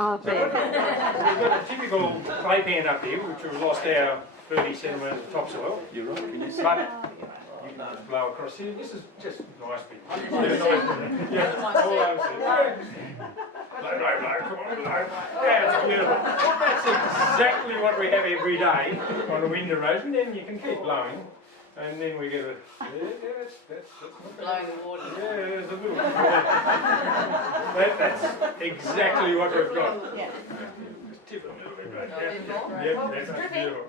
Oh, So we've got a typical claypan up here, which we've lost our 30 centimetres of topsoil. You're right, can you see? But you can just blow across here. This is just nice bit. Yeah, all over here. Blow, blow, blow, come on, blow. Yeah, it's beautiful. That's exactly what we have every day on a wind erosion. Then you can keep blowing. And then we get a, that's Blowing the water. yeah, there's a little. That's exactly what we've got. Yeah. Just tip it a little bit right there. Yep, that's beautiful.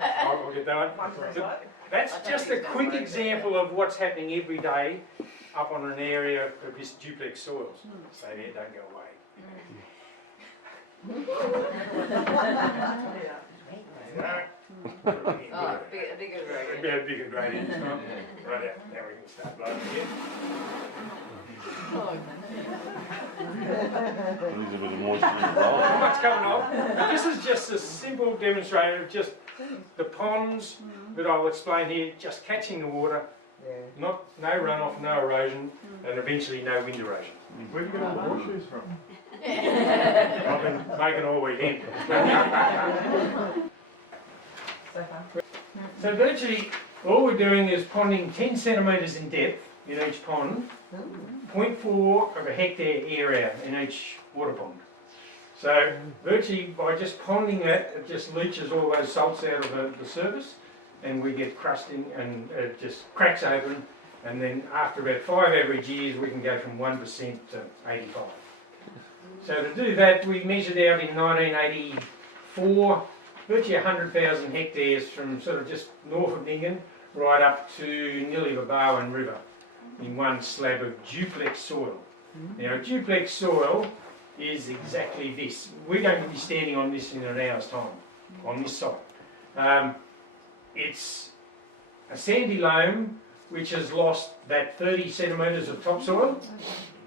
I'll get that one. So that's just a quick example of what's happening every day up on an area of this duplex soils. Stay there, don't go away. Oh, bigger gradient. A bigger gradient. Right out. Now we can start blowing again. There's a bit of moisture in the bowl. Not much coming off. But this is just a simple demonstration of just the ponds that I'll explain here, just catching the water, no runoff, no erosion, and eventually no wind erosion. Where do you get all the horseshoes from? I've been making all weekend. So virtually all we're doing is ponding 10 centimetres in depth in each pond, 0.4 of a hectare area in each water pond. So virtually by just ponding that, it just leaches all those salts out of the surface, and we get crusting, and it just cracks open, and then after about 5 average years we can go from 1% to 85. So to do that, we measured out in 1984 virtually 100,000 hectares from sort of just north of Ningan right up to nearly the Barwon River in one slab of duplex soil. Now duplex soil is exactly this. We're going to be standing on this in an hour's time, on this site. It's a sandy loam which has lost that 30 centimetres of topsoil,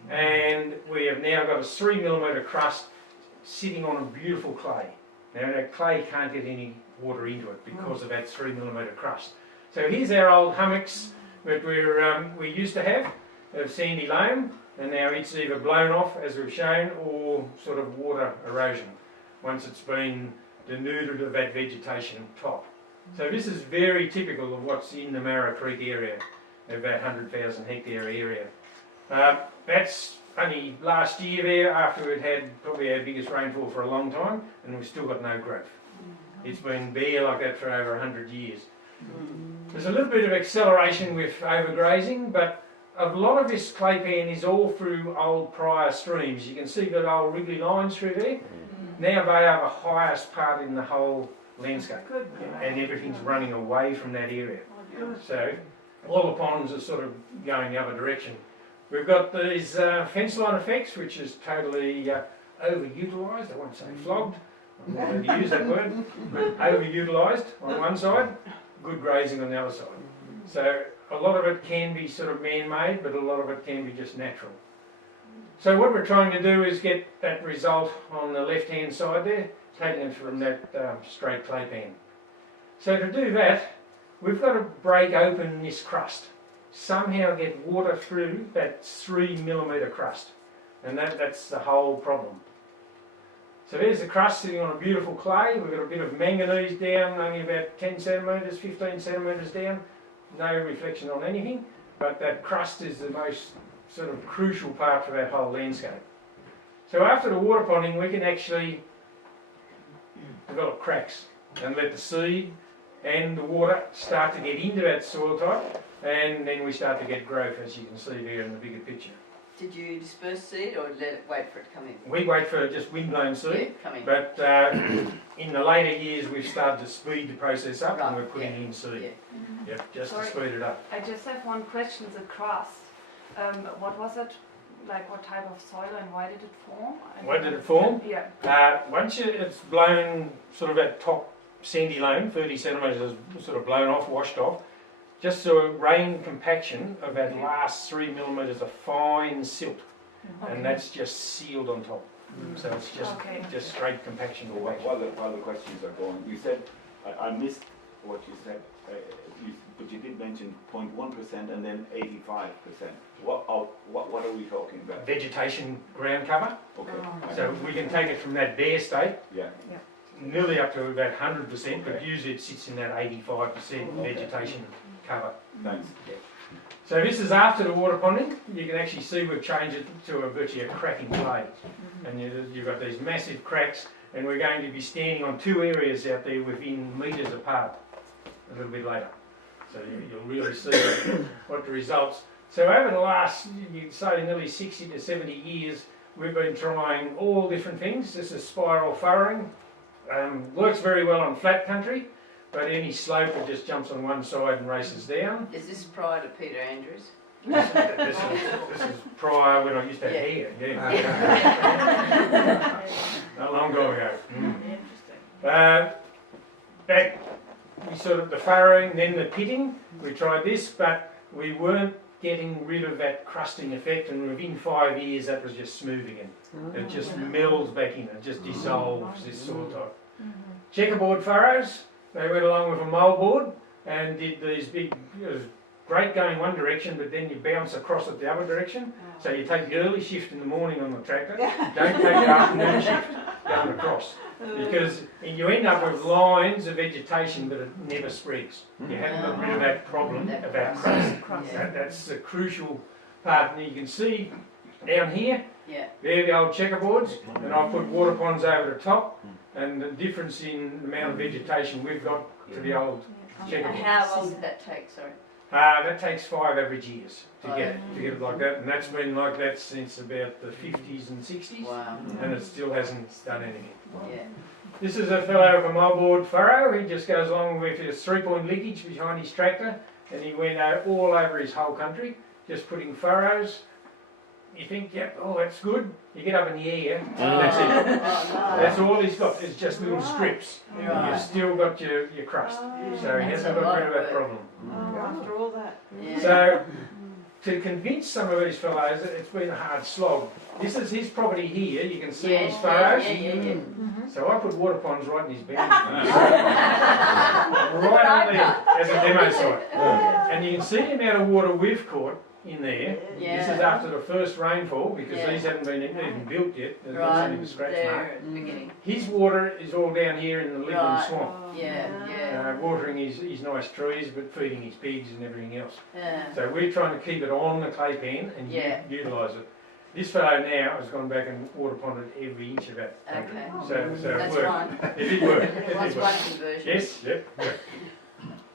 and we have now got a 3mm crust sitting on a beautiful clay. Now that clay can't get any water into it because of that 3mm crust. So here's our old hummocks that we used to have of sandy loam, and now it's either blown off as we've shown, or sort of water erosion once it's been denuded of that vegetation top. So this is very typical of what's in the Marra Creek area, of that 100,000 hectare area. That's only last year there, after we'd had probably our biggest rainfall for a long time, and we've still got no growth. It's been bare like that for over 100 years. There's a little bit of acceleration with overgrazing, but a lot of this claypan is all through old prior streams. You can see the old wriggly lines through there. Now they are the highest part in the whole landscape, and everything's running away from that area. So all the ponds are sort of going the other direction. We've got these fence line effects, which is totally overutilised. I won't say flogged, I'm not going to use that word, but overutilised on one side, good grazing on the other side. So a lot of it can be sort of man-made, but a lot of it can be just natural. So what we're trying to do is get that result on the left-hand side there, taking it from that straight claypan. So to do that, we've got to break open this crust. Somehow get water through that 3mm crust, and that's the whole problem. So there's the crust sitting on a beautiful clay. We've got a bit of manganese down, only about 10 centimetres, 15 centimetres down, no reflection on anything, but that crust is the most sort of crucial part for that whole landscape. So after the water ponding, we can actually develop cracks and let the seed and the water start to get into that soil type, and then we start to get growth, as you can see there in the bigger picture. Did you disperse seed or let it wait for it to come in? We wait for just wind-blown seed, Come in. but in the later years we've started to speed the process up, and we're putting in seed. Yep, just to speed it up. I just have one question, the crust. What was it? Like what type of soil and why did it form? Why did it form? Yeah. Once it's blown, sort of that top sandy loam, 30 centimetres is sort of blown off, washed off, just a rain compaction of that last 3mm of fine silt, and that's just sealed on top. So it's just straight compaction all the way. While the questions are going, you said, I missed what you said, but you did mention 0.1% and then 85%. What are we talking about? Vegetation ground cover. Okay. So we can take it from that bare state, Yeah. nearly up to about 100%, but usually it sits in that 85% vegetation cover. Thanks. So this is after the water ponding. You can actually see we've changed it to virtually a cracking clay. And you've got these massive cracks, and we're going to be standing on two areas out there within metres apart a little bit later. So you'll really see what the results. So over the last, you'd say nearly 60 to 70 years, we've been trying all different things. This is spiral furrowing. Works very well on flat country, but any slope it just jumps on one side and races down. Is this prior to Peter Andrews? This is prior when I used to have hair, a long time ago. Back, we sort of the furrowing, then the pitting. We tried this, but we weren't getting rid of that crusting effect, and within 5 years that was just smooth again. It just melds back in, it just dissolves this soil type. Checkerboard furrows, they went along with a mouldboard and did these big, it was great going one direction, but then you bounce across it the other direction. So you take the early shift in the morning on the tractor, don't take the afternoon shift going across. Because you end up with lines of vegetation but it never spreads. You haven't got rid of that problem about crust. That's the crucial part. And you can see down here, there the old checkerboards, and I've put water ponds over the top, and the difference in the amount of vegetation we've got to the old checkerboard. And how long did that take, sorry? That takes 5 average years to get it like that, and that's been like that since about the 50s and 60s, Wow. and it still hasn't done anything. Yeah. This is a fellow with a mouldboard furrow. He just goes along with his 3-point linkage behind his tractor, and he went all over his whole country, just putting furrows. You think, oh, that's good. You get up in the air, and that's it. That's all he's got. It's just little strips. Right. You've still got your crust, so he hasn't got rid of that problem. After all that. Yeah. So, to convince some of these fellows, it's been a hard slog. This is his property here. You can see his furrows. So I put water ponds right in his bed. Right on there as a demo site. And you can see the amount of water we've caught in there. This is after the first rainfall, because these haven't been even built yet. There's only the scratch mark. At the beginning. His water is all down here in the Ligland swamp. Watering his nice trees, but feeding his pigs and everything else. So we're trying to keep it on the claypan and utilise it. This fellow now has gone back and water ponded every inch of that country. Okay. So it That's worked. fine. It did work. That's one conversion. Yes, yep.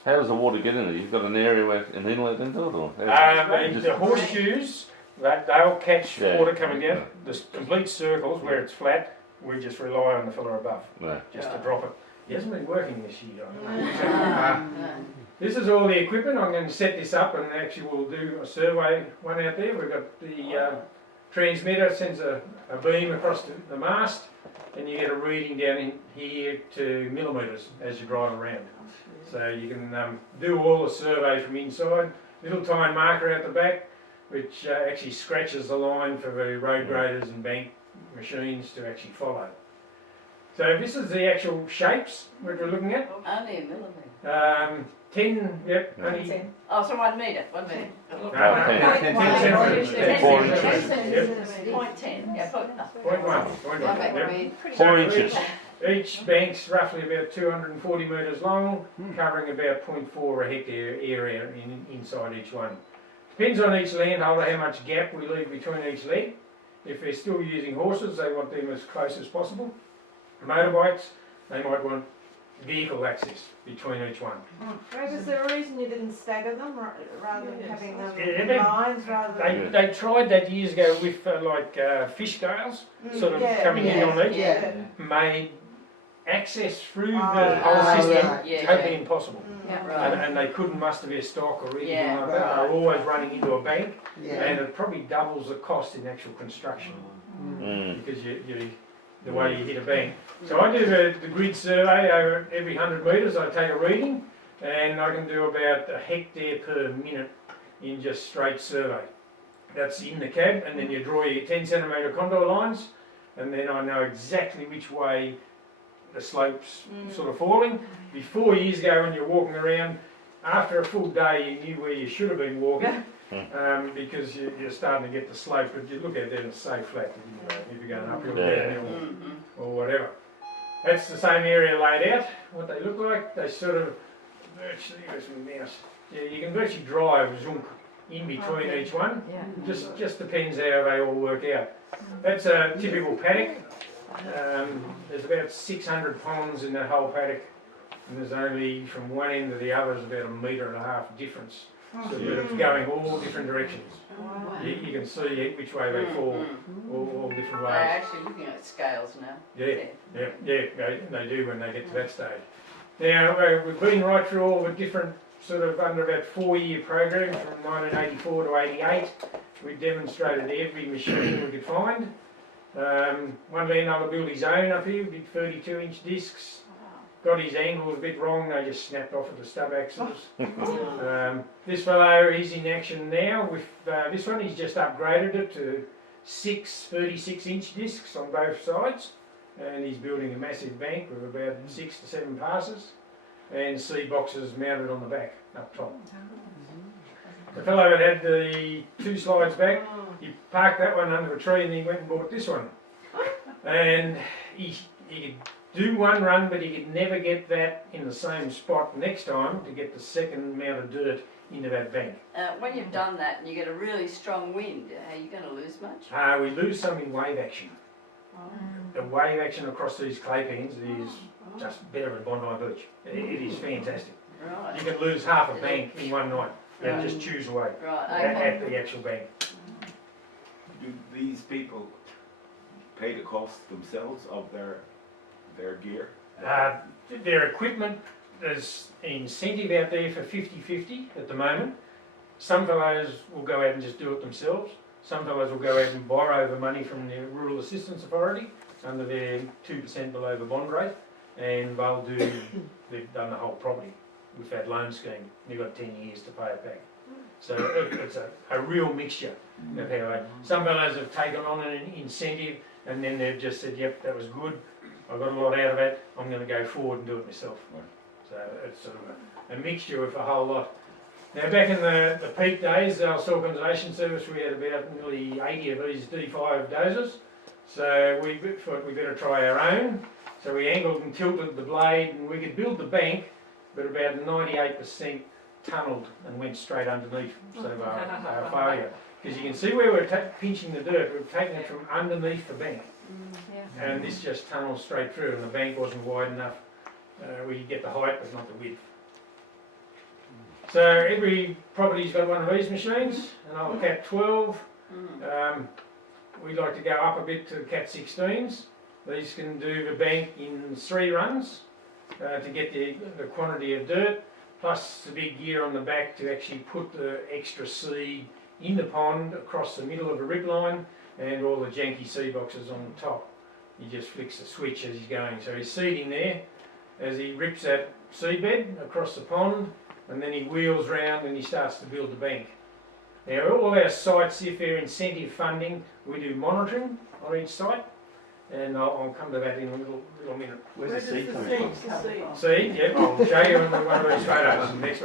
How does the water get in there? You've got an area where an inlet into it, or? The horseshoes, they'll catch Yeah. water coming down. The complete circles where it's flat, we just rely on the fella above No. just to drop it. He hasn't been working this year. I don't know. This is all the equipment. I'm going to set this up, and actually we'll do a survey one out there. We've got the transmitter sends a beam across the mast, and you get a reading down in here to millimetres as you drive around. So you can do all the survey from inside. Little tine marker out the back, which actually scratches the line for the road graders and bank machines to actually follow. So this is the actual shapes which we're looking at. Only a millimetre. 10, yep, only 10. Oh, so 1 metre. 1 metre. 10 centimetres. 4 inches. Yep. 0.10. Yeah, point Yep. 4 inches. Each bank's roughly about 240 metres long, covering about 0.4 a hectare area inside each one. Depends on each landholder how much gap we leave between each leg. If they're still using horses, they want them as close as possible. Motorbikes, they might want vehicle access between each one. Greg, is there a reason you didn't stagger them rather than having them Yeah, lines rather than... They tried that years ago with fish scales, sort of coming in on each, made access through the whole system totally impossible. And they couldn't muster their stock or anything like that. They were always running into a bank, and it probably doubles the cost in actual construction because the way you hit a bank. So I do the grid survey over every 100 metres. I take a reading, and I can do about a hectare per minute in just straight survey. That's in the cab, and then you draw your 10 centimetre contour lines, and then I know exactly which way the slopes sort of falling. Before, years ago, when you're walking around, after a full day you knew where you should have been walking, because you're starting to get the slope, but you look at it and it's so flat if you're going uphill or downhill or whatever. That's the same area laid out. What they look like, they sort of virtually, where's my mouse? Yeah, you can virtually drive zunk in between each one. Just depends how they all work out. That's a typical paddock. There's about 600 ponds in that whole paddock, and there's only from one end to the other is about 1.5 metres difference. So that it's going all different directions. You can see which way they fall, all different ways. They're actually looking at scales now. They do when they get to that stage. Now, we've been right through all the different sort of under about 4-year program from 1984 to 88. We demonstrated every machine we could find. One landowner built his own up here, big 32-inch discs. Got his angles a bit wrong, they just snapped off at the stub axles. This fellow, he's in action now with this one. He's just upgraded it to 6 36-inch discs on both sides, and he's building a massive bank with about 6 to 7 passes and seed boxes mounted on the back up top. The fellow that had the 2 slides back, he parked that one under a tree and he went and bought this one. And he could do one run, but he could never get that in the same spot next time to get the second amount of dirt into that bank. When you've done that and you get a really strong wind, are you going to lose much? We lose some in wave action. The wave action across these claypans is just better than Bondi Beach. It is fantastic. Right. You can lose half a bank in one night. They just choose away at the actual bank. Do these people pay the cost themselves of their gear? Their equipment, there's an incentive out there for 50-50 at the moment. Some fellows will go out and just do it themselves. Some fellows will go out and borrow the money from the Rural Assistance Authority under their 2% below the bond rate, and they've done the whole property with that loan scheme. You've got 10 years to pay it back. So it's a real mixture of how some fellows have taken on an incentive and then they've just said, yep, that was good, I got a lot out of it, I'm going to go forward and do it myself. So it's sort of a mixture of a whole lot. Now back in the peak days, our Soil Conservation Service, we had about nearly 80 of these D5 dozers. So we thought we better try our own. So we angled and tilted the blade and we could build the bank, but about 98% tunnelled and went straight underneath. So our failure. Because you can see where we're pinching the dirt, we've taken it from underneath the bank. And this just tunnels straight through, and the bank wasn't wide enough. We could get the height but not the width. So every property's got one of these machines, an old Cat 12. We like to go up a bit to Cat 16s. These can do the bank in 3 runs to get the quantity of dirt, plus the big gear on the back to actually put the extra seed in the pond across the middle of a rip line, and all the janky seed boxes on the top. He just flicks the switch as he's going. So he's seeding there as he rips that seedbed across the pond, and then he wheels round and he starts to build the bank. Now all our sites, if they're incentive funding, we do monitoring on each site, and I'll come to that in a little minute. Where's the seed coming from? Seed, yep, I'll show you in one of these photos, the next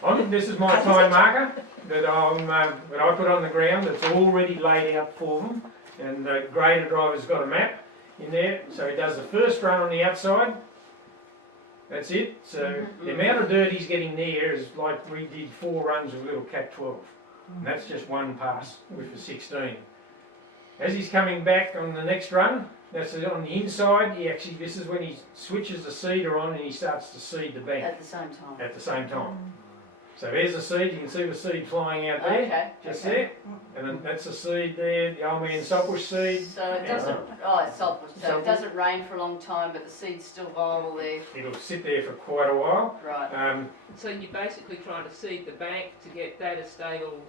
one. This is my time marker that I put on the ground. It's already laid out for them, and the grader driver's got a map in there, so he does the first run on the outside. That's it. So the amount of dirt he's getting there is like we did 4 runs with little Cat 12. And that's just one pass with the 16. As he's coming back on the next run, that's on the inside, this is when he switches the seeder on and he starts to seed the bank. At the same time. At the same time. So there's the seed, you can see the seed flying out there, there. And then that's the seed there, the old Man Saltbush seed. So it doesn't, it's Saltbush, so it doesn't rain for a long time, but the seed's still viable there. It'll sit there for quite a while. Right. So you're basically trying to seed the bank to get that as stable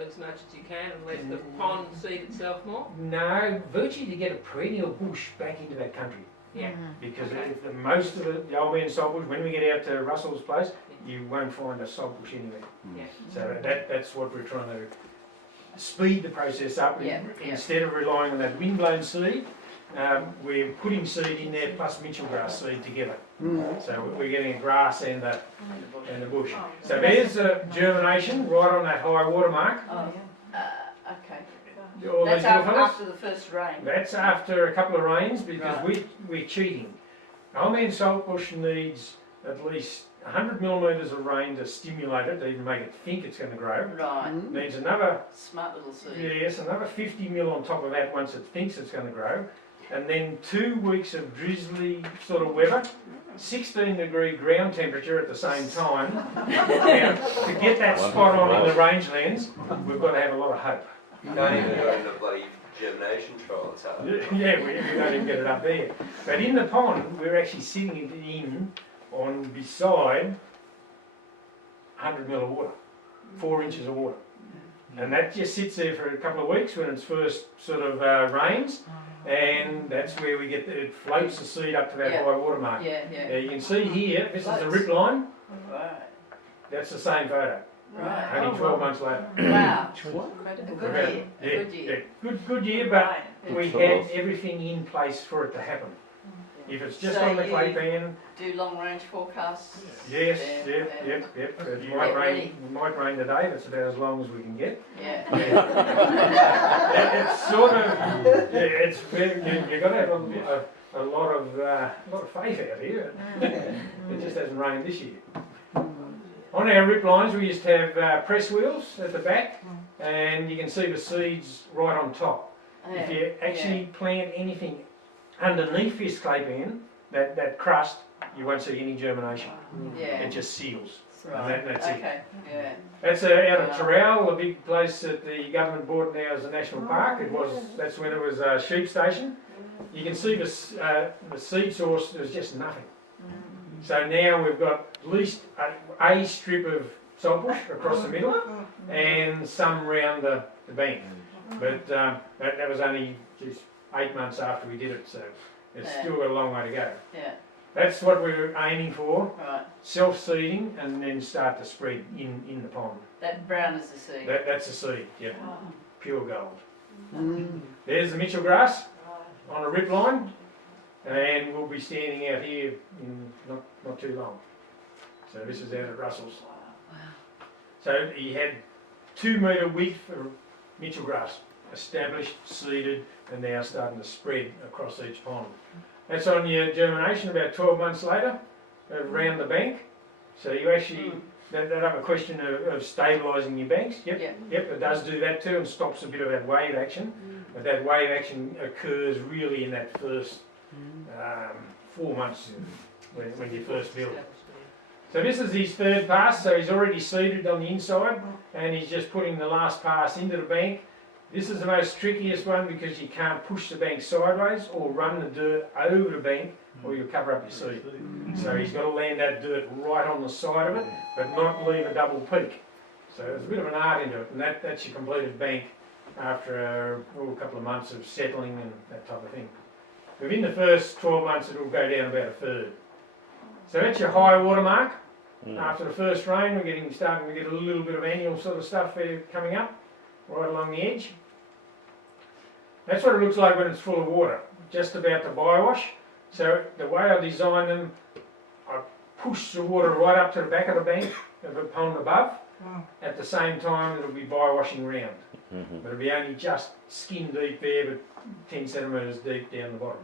as much as you can and let the pond seed itself more? No, virtually to get a perennial bush back into that country. Yeah. Because most of the old Man Saltbush, when we get out to Russell's place, you won't find a saltbush anywhere. Yeah. So that's what we're trying to speed the process up. Instead of relying on that windblown seed, we're putting seed in there plus Mitchell grass seed together. So we're getting a grass and the bush. So there's germination right on that high water mark. Oh, okay. All That's these little fellas. after the first rain. That's after a couple of rains because we're cheating. Old Man Saltbush needs at least 100 millimetres of rain to stimulate it, to even make it think it's going to grow. Right. Needs another, Smart little seed. yes, another 50 mil on top of that once it thinks it's going to grow. And then 2 weeks of drizzly sort of weather, 16-degree ground temperature at the same time. Now, to get that spot on in the rangelands, we've got to have a lot of hope. You don't even go in a bloody germination trial, it's hard. Yeah, we don't even get it up there. But in the pond, we're actually sitting it in on beside 100 mil of water, 4 inches of water. And that just sits there for a couple of weeks when it's first sort of rains, and that's where we get, it floats the seed up to that high water mark. Yeah. You can see here, this is the rip line, Right. that's the same photo, Right. only 12 months later. Wow. A We've good had- year. A Yeah, good year. yeah, good year, but we Good had choice. everything in place for it to happen. If it's just So on the you- Claypan, Do long range forecasts? yes, Yeah, yep. It Get might ready. rain, it might rain today, that's about as long as we can get. Yeah. It's sort of, it's you got to have a lot of faith out here. It just hasn't rained this year. On our rip lines, we used to have press wheels at the back, and you can see the seeds right on top. If you actually plant anything underneath this Claypan, that crust, you won't see any germination. Yeah. It just seals. Right. And that's it. Okay. Yeah. That's out of Terrell, a big place that the government bought now as a national park. That's when it was a sheep station. You can see the seed source, there's just nothing. So now we've got at least a strip of saltbush across the middle and some round the bank. But that was only just 8 months after we did it, so it's still got a long way to go. Yeah. That's what we're aiming for, Right. self-seeding and then start to spread in the pond. That brown is the seed. That's the seed, yeah, pure gold. There's the Mitchell grass on a rip line, and we'll be standing out here in not too long. So this is out at Russell's. So he had 2 metre width of Mitchell grass, established, seeded, and now starting to spread across each pond. That's on your germination about 12 months later, around the bank. So you actually, that other question of stabilising your banks, yep, it does do that too and stops a bit of that wave action. But that wave action occurs really in that first 4 months when you first build. So this is his third pass, so he's already seeded on the inside and he's just putting the last pass into the bank. This is the most trickiest one because you can't push the bank sideways or run the dirt over the bank or you'll cover up your seed. So he's got to land that dirt right on the side of it but not leave a double peak. So there's a bit of an art into it, and that's your completed bank after a couple of months of settling and that type of thing. Within the first 12 months it will go down about a third. So that's your high water mark. After the first rain we're starting to get a little bit of annual sort of stuff there coming up right along the edge. That's what it looks like when it's full of water, just about to biowash. So the way I designed them, I push the water right up to the back of the bank of the pond above. At the same time it'll be biowashing round. But it'll be only just skin deep there, but 10 centimetres deep down the bottom.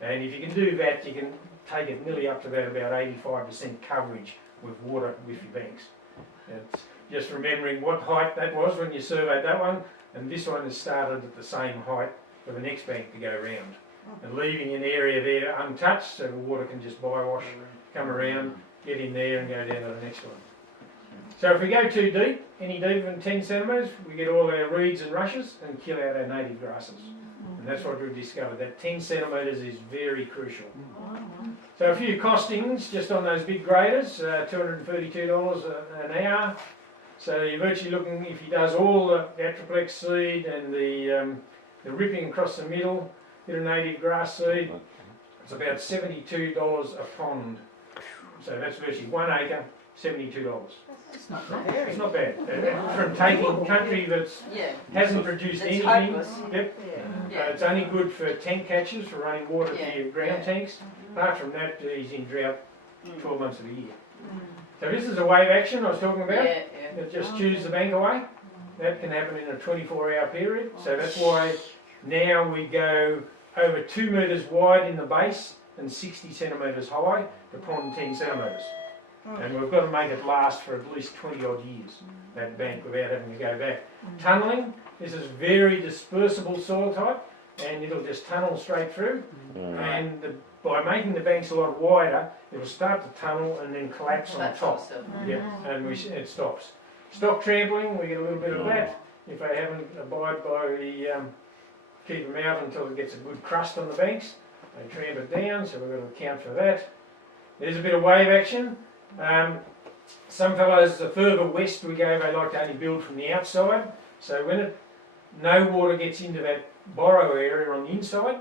And if you can do that, you can take it nearly up to about 85% coverage with water with your banks. It's just remembering what height that was when you surveyed that one, and this one has started at the same height for the next bank to go round. And leaving an area there untouched so the water can just biowash, come around, get in there and go down to the next one. So if we go too deep, any deeper than 10 centimetres, we get all our reeds and rushes and kill out our native grasses. And that's what we've discovered, that 10 centimetres is very crucial. So a few costings just on those big graders, $232 an hour. So you're virtually looking, if he does all the Atriplex seed and the ripping across the middle, bit of native grass seed, it's about $72 a pond. So that's virtually 1 acre, $72. It's not bad. It's not bad. From taking country that's Yeah, hasn't produced it's anything. hopeless. Yep. Yeah. It's only good for tank catchers, for running water Yeah, to your ground yeah. tanks. Apart from that, he's in drought Mm. 12 months of the year. So this is a wave action I was talking about. Yeah, yeah. It just chews the bank away. That can happen in a 24-hour period. So that's why now we go over 2 metres wide in the base and 60 centimetres high to pond 10 centimetres. And we've got to make it last for at least 20 odd years, that bank, without having to go back. Tunnelling, this is very dispersible soil type, and it'll just tunnel straight through. And by making the banks a lot wider, it'll start to tunnel and then collapse on That's top. awesome. Yeah, and it stops. Stock trampling, we get a little bit of that. If they haven't abide by the, keep them out until it gets a good crust on the banks, they tramp it down, so we've got to account for that. There's a bit of wave action. Some fellows, the further west we go, they like to only build from the outside. So when no water gets into that borrow area on the inside,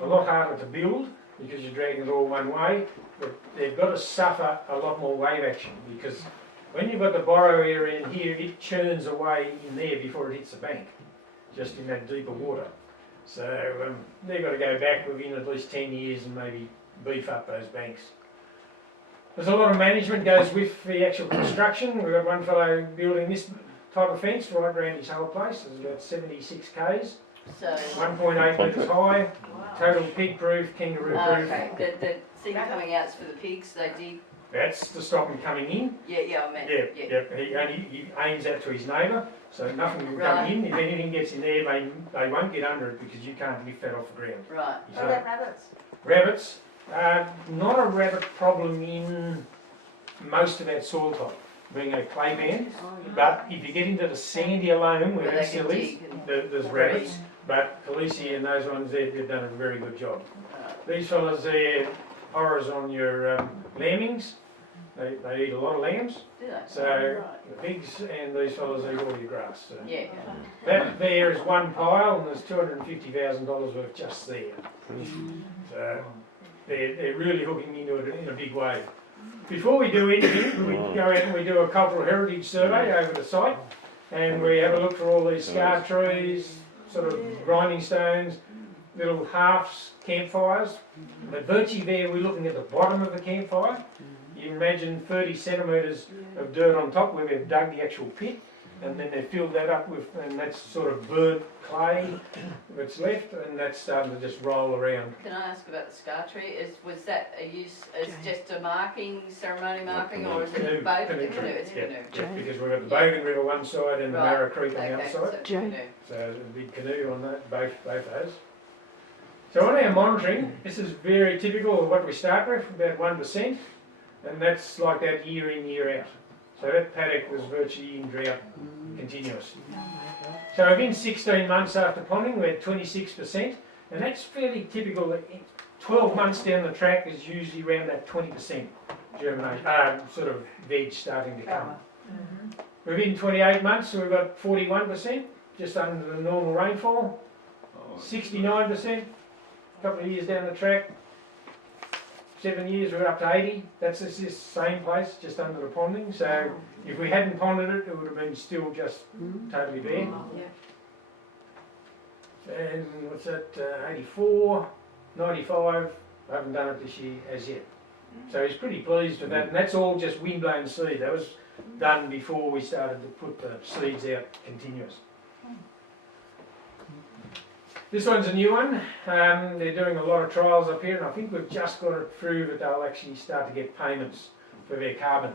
a lot harder to build because you're dragging it all one way. But they've got to suffer a lot more wave action because when you've got the borrow area in here, it churns away in there before it hits the bank, just in that deeper water. So they've got to go back within at least 10 years and maybe beef up those banks. There's a lot of management goes with the actual construction. We've got one fellow building this type of fence right around his whole place. It's about 76 k's, So, 1.8 metres high, total pig proof, kangaroo proof. okay, the thing coming out is for the pigs, they dig. That's to stop them coming in. Yeah, I meant. Yeah. He aims out to his neighbour, so nothing can Right. come in. If anything gets in there, they won't get under it because you can't lift that off the ground. Right. So, What about rabbits? rabbits, not a rabbit problem in most of that soil type, being a claypan. But if you get into the sandy loam where Where that they still can is, dig and there's rabbits. But Khaleesi and those ones, they've done a very good job. These fellas, they're horrors on your lambings. They eat a lot of lambs. Do they? So Right. the pigs and these fellas eat all your grass. So. Yeah. That there is one pile, and there's $250,000 worth just there. So they're really hooking into it in a big way. Before we do anything, we go out and we do a cultural heritage survey over the site, and we have a look for all these scar trees, sort of grinding stones, little halves, campfires. But virtually there, we're looking at the bottom of the campfire. You imagine 30 centimetres of dirt on top where they've dug the actual pit, and then they filled that up with, and that's sort of burnt clay that's left, and that's starting to just roll around. Can I ask about the scar tree? Was that a use as just a marking, ceremony marking, or is it a boat? Canoe A canoe, it's a yeah, canoe. yeah, because we've got the Bogan River one side and the Right. Marra Creek on the other Okay, side. so canoe. So there's a big canoe on that, both those. So on our monitoring, this is very typical of what we start with, about 1%, and that's like that year in, year out. So that paddock was virtually in drought continuous. So within 16 months after ponding, we had 26%, and that's fairly typical. 12 months down the track is usually around that 20% germination, sort of veg starting to come. Within 28 months, we've got 41%, just under the normal rainfall. 69%, a couple of years down the track. 7 years, we're up to 80. That's this same place, just under the ponding. So if we hadn't ponded it, it would have been still just totally bare. And what's that? 84, 95. I haven't done it this year as yet. So he's pretty pleased with that, and that's all just windblown seed. That was done before we started to put the seeds out continuous. This one's a new one. They're doing a lot of trials up here, and I think we've just got it through that they'll actually start to get payments for their carbon.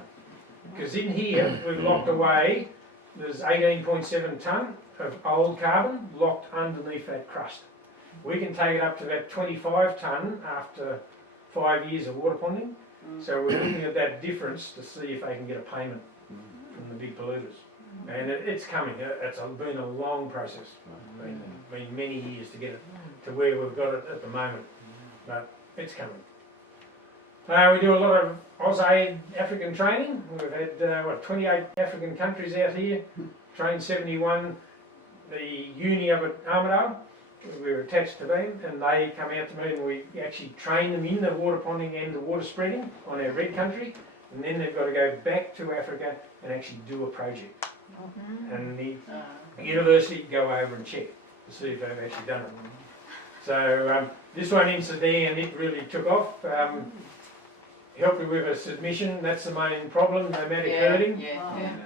Because in here, we've locked away, there's 18.7 tonne of old carbon locked underneath that crust. We can take it up to about 25 tonne after 5 years of water ponding. So we're looking at that difference to see if they can get a payment from the big polluters. And it's coming. It's been a long process. Been many years to get it to where we've got it at the moment, but it's coming. We do a lot of AusAid African training. We've had 28 African countries out here, trained 71. The uni up at Armidale we're attached to them, and they come out to me and we actually train them in the water ponding and the water spreading on our red country, and then they've got to go back to Africa and actually do a project. And the university go over and check to see if they've actually done it. So this one in Sudan, it really took off. Helped me with a submission, that's the main problem, nomadic herding.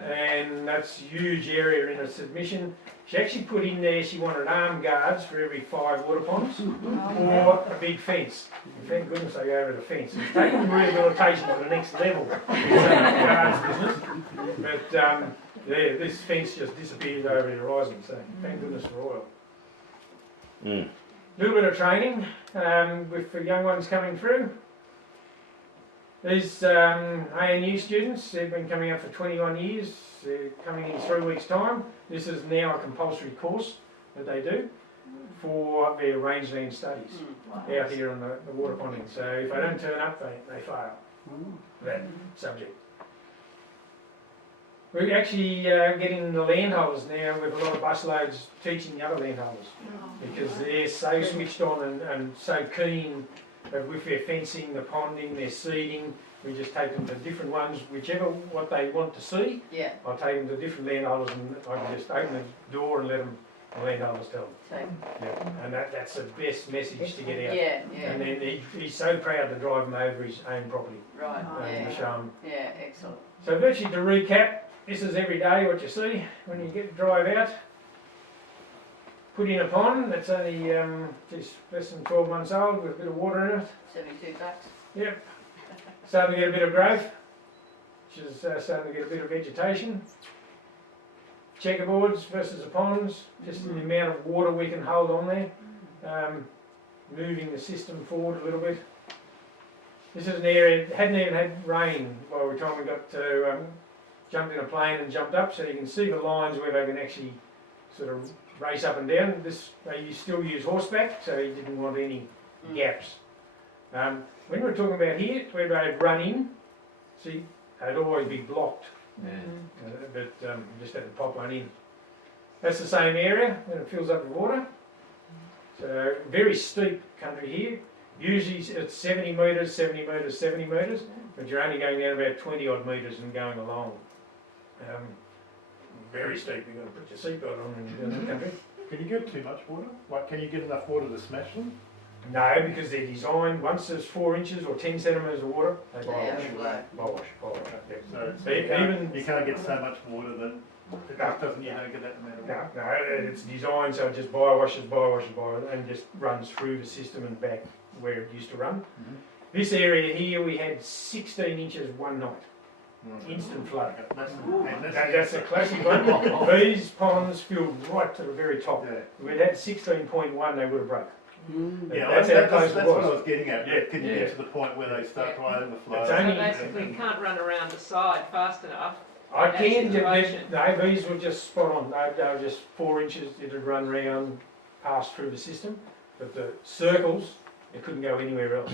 And that's a huge area in a submission. She actually put in there she wanted armed guards for every 5 water ponds or a big fence. And thank goodness they go over the fence. It's taken rehabilitation to the next level. Guards business. But yeah, this fence just disappeared over the horizon, so thank goodness for oil. A little bit of training with the young ones coming through. These ANU students, they've been coming up for 21 years, they're coming in 3 weeks' time. This is now a compulsory course that they do for their rangeland studies out here on the water ponding. So if they don't turn up, they fail that subject. We're actually getting the landholders now with a lot of busloads teaching the other landholders because they're so switched on and so keen with their fencing, the ponding, their seeding. We just take them to different ones, whichever what they want to see. Yeah. I'll take them to different landowners and I can just open the door and let them, the landowners tell them. Yeah. And that's the best message to get out. Yeah, And then he's so proud to drive them over his own property. Right, And show them. yeah, excellent. So virtually to recap, this is every day what you see when you drive out. Put in a pond that's only just less than 12 months old with a bit of water in it. $72. Yep. Starting to get a bit of growth, which is starting to get a bit of vegetation. Checkerboards versus the ponds, just the amount of water we can hold on there. Moving the system forward a little bit. This is an area that hadn't even had rain by the time we got to jumped in a plane and jumped up, so you can see the lines where they can actually sort of race up and down. This they still use horseback, so he didn't want any gaps. When we're talking about here, where they'd run in, see, they'd always be blocked. But just had to pop one in. That's the same area when it fills up with water. So very steep country here. Usually it's 70 metres, 70 metres, 70 metres, but you're only going down about 20 odd metres and going along. Very steep, you've got to put your seatbelt on in the country. Can you get too much water? Like, can you get enough water to smash them? No, because they're designed, once there's 4 inches or 10 centimetres of water, they boil wash. So you can't get so much water that it just doesn't, you don't get that amount of water. No, it's designed so it just biowashes, and just runs through the system and back where it used to run. This area here, we had 16 inches one night. Instant flood. That's a classic one. These ponds filled right to the very top. If we'd had 16.1, they would have broke. That's how close it was. That's what I was getting at. Can you get to the point where they start to overflow? It's So only- basically you can't run around the side fast enough. I That's can, the erosion. no, these were just spot on. They were just 4 inches, it'd run round, pass through the system. But the circles, it couldn't go anywhere else.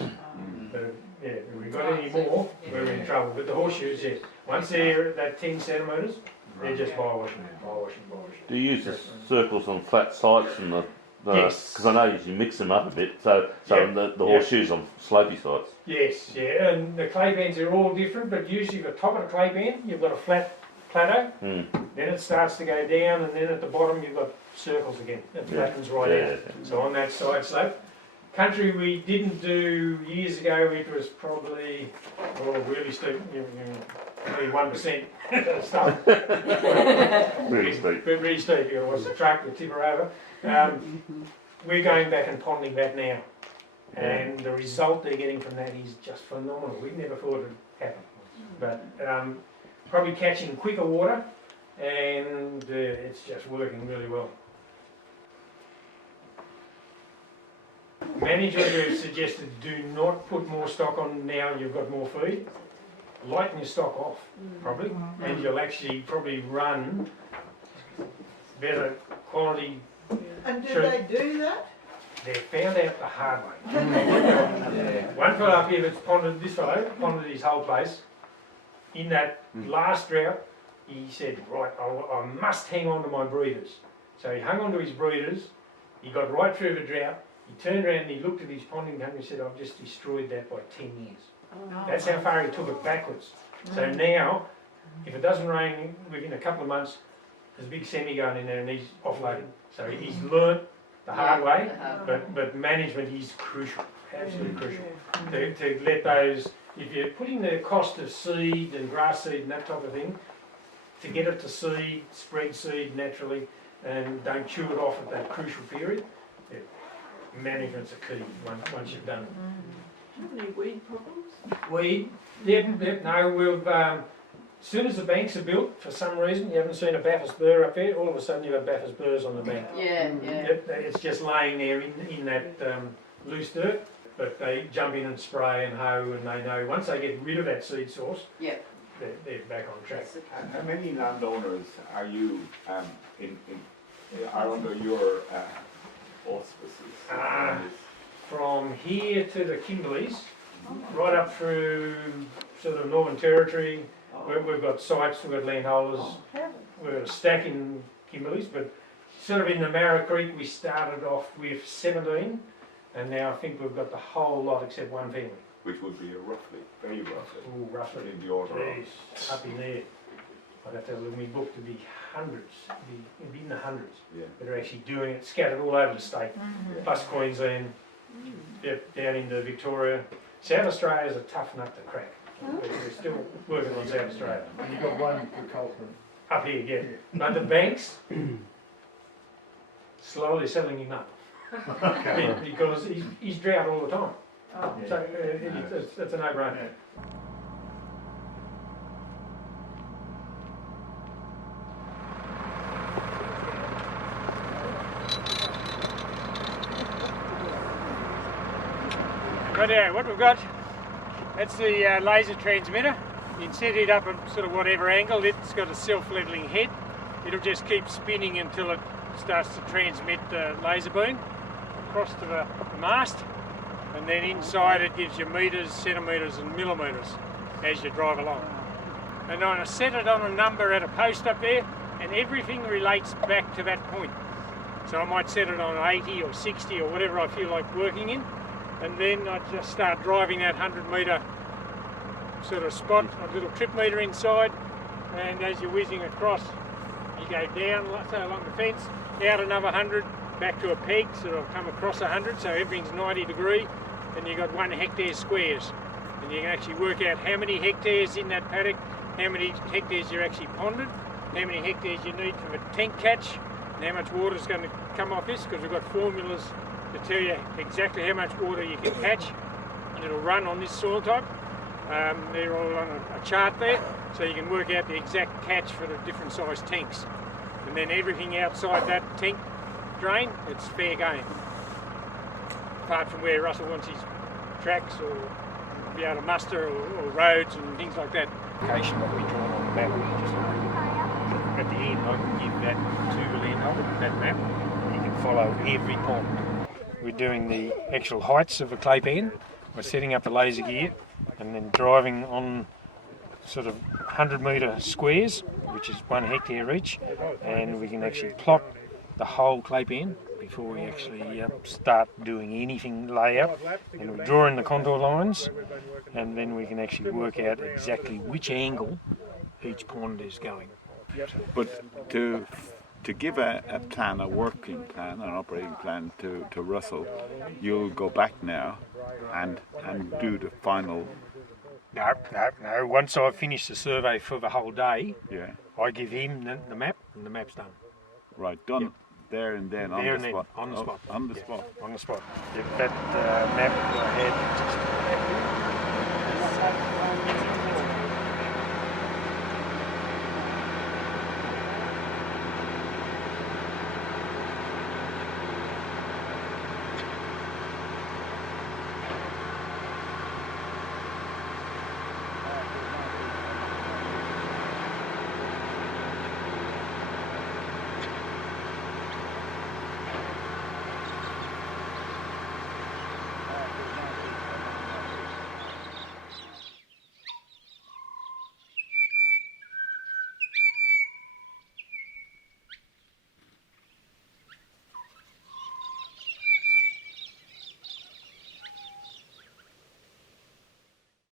But yeah, if we got any more, we were in trouble. But the horseshoes, yes, once they're at that 10 centimetres, they're just biowashing. Do you use the circles on flat sites and the Yes. because I know you mix them up a bit, so the horseshoes on slopey sites. Yes, yeah, and the clay bands are all different, but usually the top of the clay band, you've got a flat plateau, then it starts to go down, and then at the bottom you've got circles again. It flattens right out. So on that side slope. Country we didn't do years ago, it was probably really steep, maybe 1% stuff. Really steep. But really steep, it was a truck would tip her over. We're going back and ponding that now. And the result they're getting from that is just phenomenal. We never thought it would happen. But probably catching quicker water, and it's just working really well. Management have suggested do not put more stock on now you've got more feed. Lighten your stock off, probably, and you'll actually probably run better quality. And do they do that? They found out the hard way. One fellow up here that's ponded, this fellow ponded his whole place. In that last drought, he said, right, I must hang on to my breeders. So he hung on to his breeders, He got right through the drought. He turned around and he looked at his ponding company and said, I've just destroyed that by 10 years. That's how far he took it backwards. So now, if it doesn't rain within a couple of months, there's a big semi going in there and he's offloading. So he's learnt the hard way, but management is crucial, absolutely crucial. To let those, if you're putting the cost of seed and grass seed and that type of thing, to get it to seed, spread seed naturally, and don't chew it off at that crucial period, management's a key once you've done it. Any weed problems? Weed, no, we've, as soon as the banks are built, for some reason, you haven't seen a Baffis burr up there, all of a sudden you've got Baffis burrs on the bank. Yeah. It's just laying there in that loose dirt, but they jump in and spray and hoe, and they know once they get rid of that seed source, they're back on track. How many landowners are you are under your auspices? From here to the Kimberleys, right up through sort of Northern Territory, we've got sites, we've got landholders, we've got a stack in Kimberleys, but sort of in the Marra Creek we started off with 17, and now I think we've got the whole lot except one family. Which would be very roughly. Ooh, roughly. In the order of. Jeez, up in there. I'd have to look at my book to be hundreds, it'd be in the hundreds that are actually doing it, scattered all over the state, plus Queensland, down into Victoria. South Australia is a tough nut to crack. We're still working on South Australia. And you've got one for Colton. Up here, yeah. But the banks, slowly selling him up. Because he's drought all the time. So it's a no-brainer. Right, what we've got, that's the laser transmitter. You can set it up at sort of whatever angle. It's got a self-leveling head. It'll just keep spinning until it starts to transmit the laser beam across to the mast, and then inside it gives you meters, centimetres and millimetres as you drive along. And I set it on a number at a post up there, and everything relates back to that point. So I might set it on 80 or 60 or whatever I feel like working in, and then I just start driving that 100 metre sort of spot, a little trip meter inside, and as you're whizzing across, you go down, say along the fence, out another 100, back to a peg, so it'll come across 100, so everything's 90 degree, and you've got 1 hectare squares. And you can actually work out how many hectares in that paddock, how many hectares you're actually ponded, how many hectares you need from a tank catch, and how much water is going to come off this, because we've got formulas to tell you exactly how much water you can catch, and it'll run on this soil type. They're all on a chart there, so you can work out the exact catch for the different size tanks. And then everything outside that tank drain, it's fair game. Apart from where Russell wants his tracks or be able to muster or roads and things like that. Location that we draw on the map, just at the end I can give that to the landholder, that map, and you can follow every pond. We're doing the actual heights of the Claypan. We're setting up the laser gear and then driving on sort of 100 metre squares, which is 1 hectare each, and we can actually plot the whole Claypan before we actually start doing anything layout. And we draw in the contour lines, and then we can actually work out exactly which angle each pond is going. But to give a plan, a working plan, an operating plan to Russell, you'll go back now and do the final. No. Once I finish the survey for the whole day, yeah, I give him the map, and the map's done. Right, done. Yep. There and then on the spot. On the spot. On the spot. On the spot. Yep, that map I had just